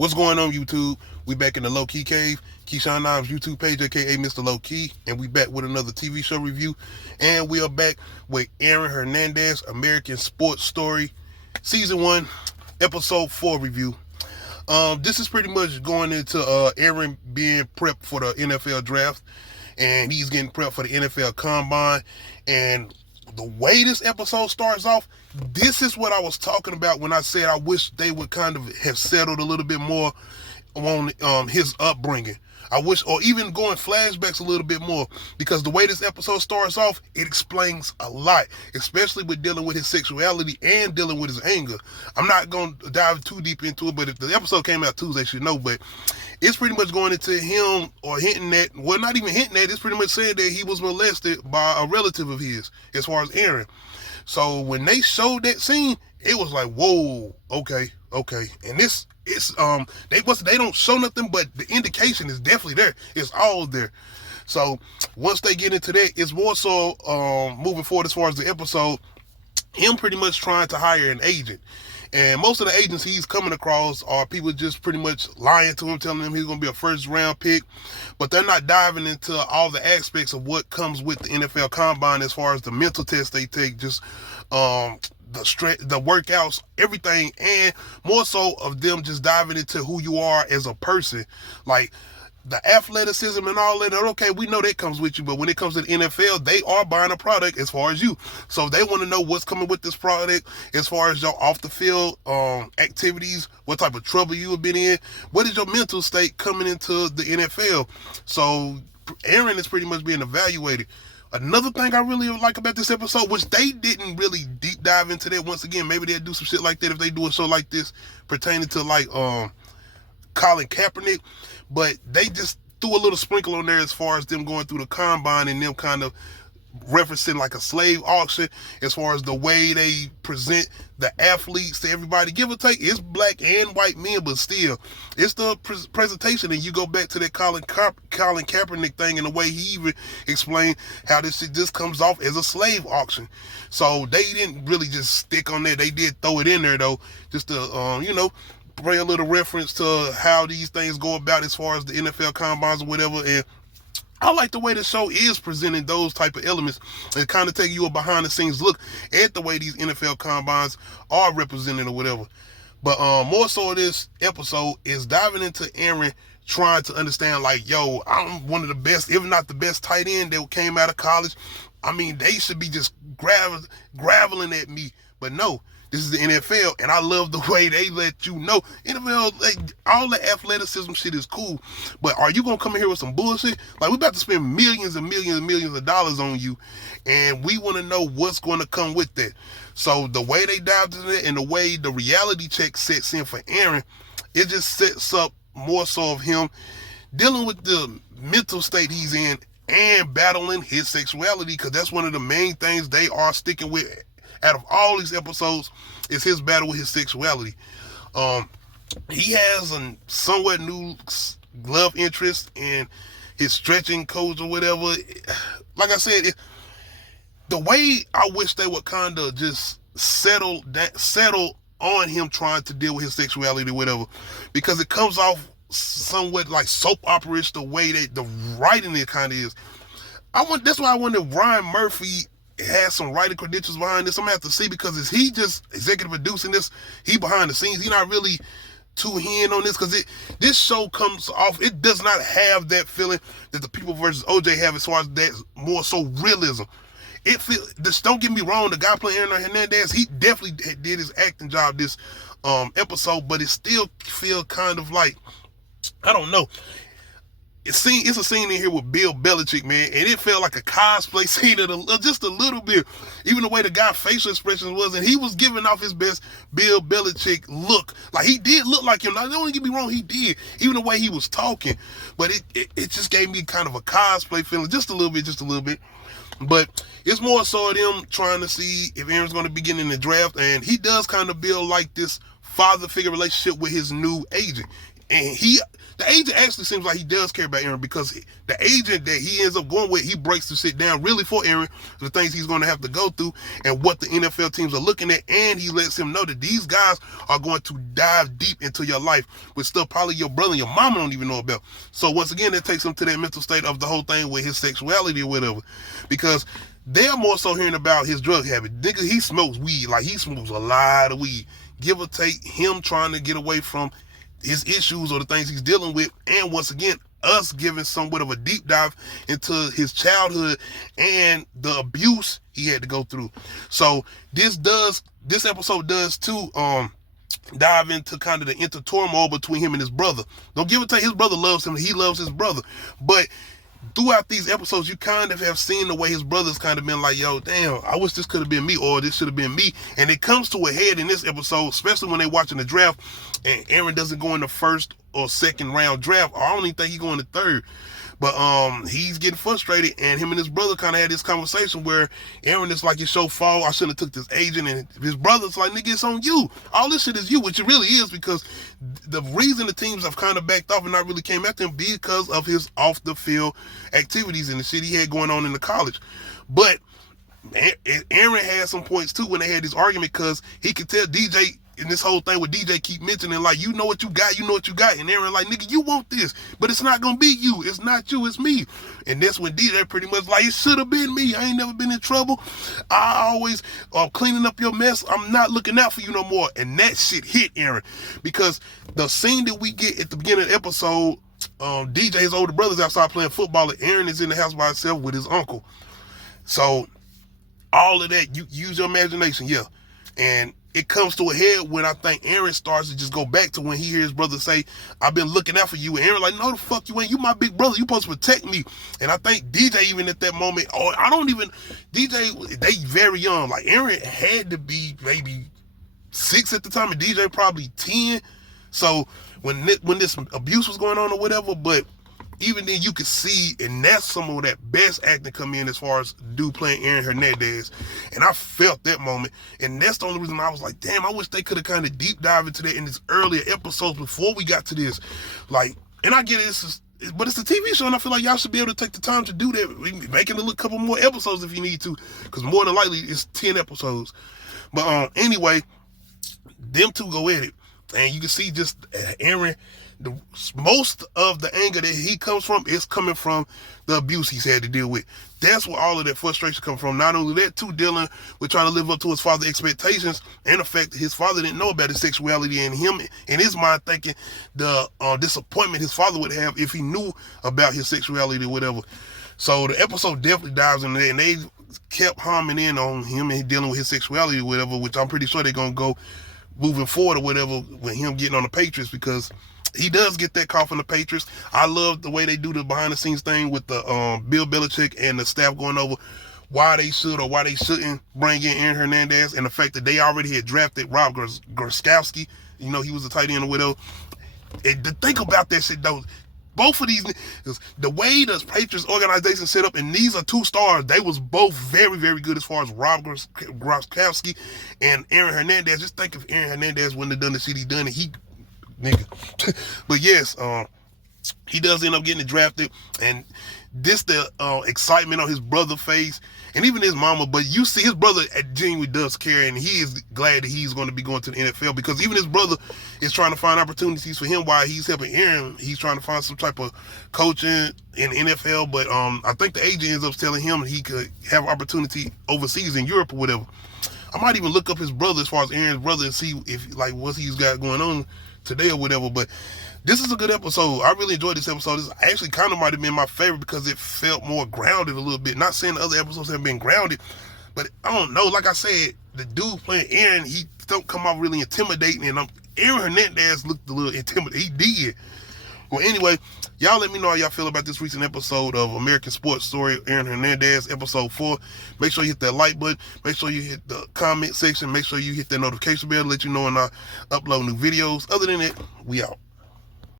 What's going on, YouTube? We back in the Low Key Cave, Keyshawn Knobs YouTube page, aka Mr. Low Key, and we back with another TV show review. And we are back with Aaron Hernandez, American Sports Story, Season 1, Episode 4 review. This is pretty much going into Aaron being prepped for the NFL draft, and he's getting prepped for the NFL Combine. And the way this episode starts off, this is what I was talking about when I said I wish they would kind of have settled a little bit more on his upbringing. I wish, or even going flashbacks a little bit more, because the way this episode starts off, it explains a lot, especially with dealing with his sexuality and dealing with his anger. I'm not going to dive too deep into it, but if the episode came out Tuesday, you should know, but it's pretty much going into him, or hinting at, well, not even hinting at, it's pretty much saying that he was molested by a relative of his, as far as Aaron. So when they showed that scene, it was like, whoa, okay. And this, they don't show nothing, but the indication is definitely there. It's all there. So once they get into that, it's more so moving forward as far as the episode, him pretty much trying to hire an agent. And most of the agents he's coming across are people just pretty much lying to him, telling him he's going to be a first-round pick. But they're not diving into all the aspects of what comes with the NFL Combine as far as the mental test they take, just the workouts, everything, and more so of them just diving into who you are as a person. Like, the athleticism and all that, okay, we know that comes with you, but when it comes to the NFL, they are buying a product as far as you. So they want to know what's coming with this product as far as your off the field activities, what type of trouble you have been in, what is your mental state coming into the NFL. So Aaron is pretty much being evaluated. Another thing I really like about this episode, which they didn't really deep dive into that, once again, maybe they'll do some shit like that if they do a show like this pertaining to like Colin Kaepernick, but they just threw a little sprinkle on there as far as them going through the combine and them kind of referencing like a slave auction as far as the way they present the athletes to everybody. Give or take, it's black and white men, but still, it's the presentation. And you go back to that Colin Kaepernick thing and the way he even explained how this shit just comes off as a slave auction. So they didn't really just stick on that. They did throw it in there though, just to bring a little reference to how these things go about as far as the NFL combines or whatever. And I like the way the show is presenting those type of elements and kind of taking you a behind the scenes look at the way these NFL combines are represented or whatever. But more so this episode is diving into Aaron trying to understand, like, yo, I'm one of the best, if not the best tight end that came out of college. I mean, they should be just graveling at me, but no. This is the NFL, and I love the way they let you know. NFL, like, all the athleticism shit is cool, but are you going to come in here with some bullshit? Like, we about to spend millions and millions and millions of dollars on you, and we want to know what's going to come with that. So the way they dived into it and the way the reality check sets in for Aaron, it just sets up more so of him dealing with the mental state he's in and battling his sexuality, because that's one of the main things they are sticking with out of all these episodes, is his battle with his sexuality. He has a somewhat new love interest in his stretching coach or whatever. Like I said, the way I wish they would kind of just settle on him trying to deal with his sexuality or whatever, because it comes off somewhat like soap opera-ish the way that the writing it kind of is. That's why I wonder if Ryan Murphy has some writing credentials behind this. I'm gonna have to see, because is he just executive producing this? He behind the scenes. He not really too hand on this, because this show comes off, it does not have that feeling that the People versus OJ have as far as that more so realism. Just don't get me wrong, the guy playing Aaron Hernandez, he definitely did his acting job this episode, but it still feel kind of like, I don't know. It's a scene in here with Bill Belichick, man, and it felt like a cosplay scene just a little bit. Even the way the guy's facial expressions was, and he was giving off his best Bill Belichick look. Like, he did look like him. Now, don't get me wrong, he did. Even the way he was talking. But it just gave me kind of a cosplay feeling, just a little bit. But it's more so them trying to see if Aaron's going to be getting in the draft, and he does kind of build like this father figure relationship with his new agent. And the agent actually seems like he does care about Aaron, because the agent that he ends up going with, he breaks to sit down really for Aaron, the things he's going to have to go through and what the NFL teams are looking at. And he lets him know that these guys are going to dive deep into your life with stuff probably your brother and your mama don't even know about. So once again, that takes him to that mental state of the whole thing with his sexuality or whatever, because they're more so hearing about his drug habit. Nigga, he smokes weed. Like, he smokes a lot of weed. Give or take, him trying to get away from his issues or the things he's dealing with. And once again, us giving somewhat of a deep dive into his childhood and the abuse he had to go through. So this episode does too dive into kind of the inner turmoil between him and his brother. Don't give or take, his brother loves him, he loves his brother, but throughout these episodes, you kind of have seen the way his brother's kind of been like, yo, damn, I wish this could have been me, or this should have been me. And it comes to a head in this episode, especially when they're watching the draft, and Aaron doesn't go in the first or second round draft. I don't even think he's going to third. But he's getting frustrated, and him and his brother kind of had this conversation where Aaron is like, it's your fault, I shouldn't have took this agent, and his brother's like, nigga, it's on you. All this shit is you, which it really is, because the reason the teams have kind of backed off and not really came after him because of his off the field activities and the shit he had going on in the college. But Aaron had some points too when they had this argument, because he could tell DJ, and this whole thing with DJ keep mentioning, like, you know what you got, and Aaron like, nigga, you want this, but it's not gonna be you, it's not you, it's me. And that's when DJ pretty much like, it should have been me, I ain't never been in trouble, I always cleaning up your mess, I'm not looking out for you no more. And that shit hit Aaron, because the scene that we get at the beginning of the episode, DJ's older brother's outside playing football, and Aaron is in the house by himself with his uncle. So all of that, you use your imagination, yeah. And it comes to a head when I think Aaron starts to just go back to when he hears his brother say, I've been looking out for you. And Aaron like, no, the fuck you ain't. You my big brother. You supposed to protect me. And I think DJ even at that moment, DJ, they very young. Like, Aaron had to be maybe 6 at the time, and DJ probably 10. So when this abuse was going on or whatever, but even then you could see, and that's some of that best acting come in as far as dude playing Aaron Hernandez. And I felt that moment. And that's the only reason I was like, damn, I wish they could have kind of deep dived into that in this earlier episodes before we got to this. Like, and I get it, but it's a TV show, and I feel like y'all should be able to take the time to do that. Making a couple more episodes if you need to, because more than likely it's 10 episodes. But anyway, them two go at it. And you can see just Aaron, most of the anger that he comes from is coming from the abuse he's had to deal with. That's where all of that frustration comes from. Not only that, too, dealing with trying to live up to his father's expectations, and the fact that his father didn't know about his sexuality, and him in his mind thinking the disappointment his father would have if he knew about his sexuality or whatever. So the episode definitely dives into that, and they kept harming in on him and dealing with his sexuality or whatever, which I'm pretty sure they're going to go moving forward or whatever with him getting on the Patriots, because he does get that call from the Patriots. I love the way they do the behind the scenes thing with the Bill Belichick and the staff going over why they should or why they shouldn't bring in Aaron Hernandez, and the fact that they already had drafted Rob Gronkowski. You know, he was a tight end or whatever. And to think about that shit though, both of these, the way the Patriots organization set up, and these are 2 stars, they was both very, very good as far as Rob Gronkowski and Aaron Hernandez. Just think if Aaron Hernandez wouldn't have done the shit he done, and he, nigga. But yes, he does end up getting drafted, and this the excitement on his brother's face, and even his mama. But you see his brother genuinely does care, and he is glad that he's going to be going to the NFL, because even his brother is trying to find opportunities for him while he's helping Aaron. He's trying to find some type of coaching in the NFL, but I think the agent ends up telling him he could have opportunity overseas in Europe or whatever. I might even look up his brother as far as Aaron's brother and see if like what he's got going on today or whatever. But this is a good episode. I really enjoyed this episode. This actually kind of might have been my favorite because it felt more grounded a little bit. Not saying the other episodes have been grounded, but I don't know. Like I said, the dude playing Aaron, he don't come out really intimidating, and Aaron Hernandez looked a little intimidating. He did. Well, anyway, y'all let me know how y'all feel about this recent episode of American Sports Story, Aaron Hernandez, episode 4. Make sure you hit that like button. Make sure you hit the comment section. Make sure you hit that notification bell to let you know when I upload new videos. Other than that, we out.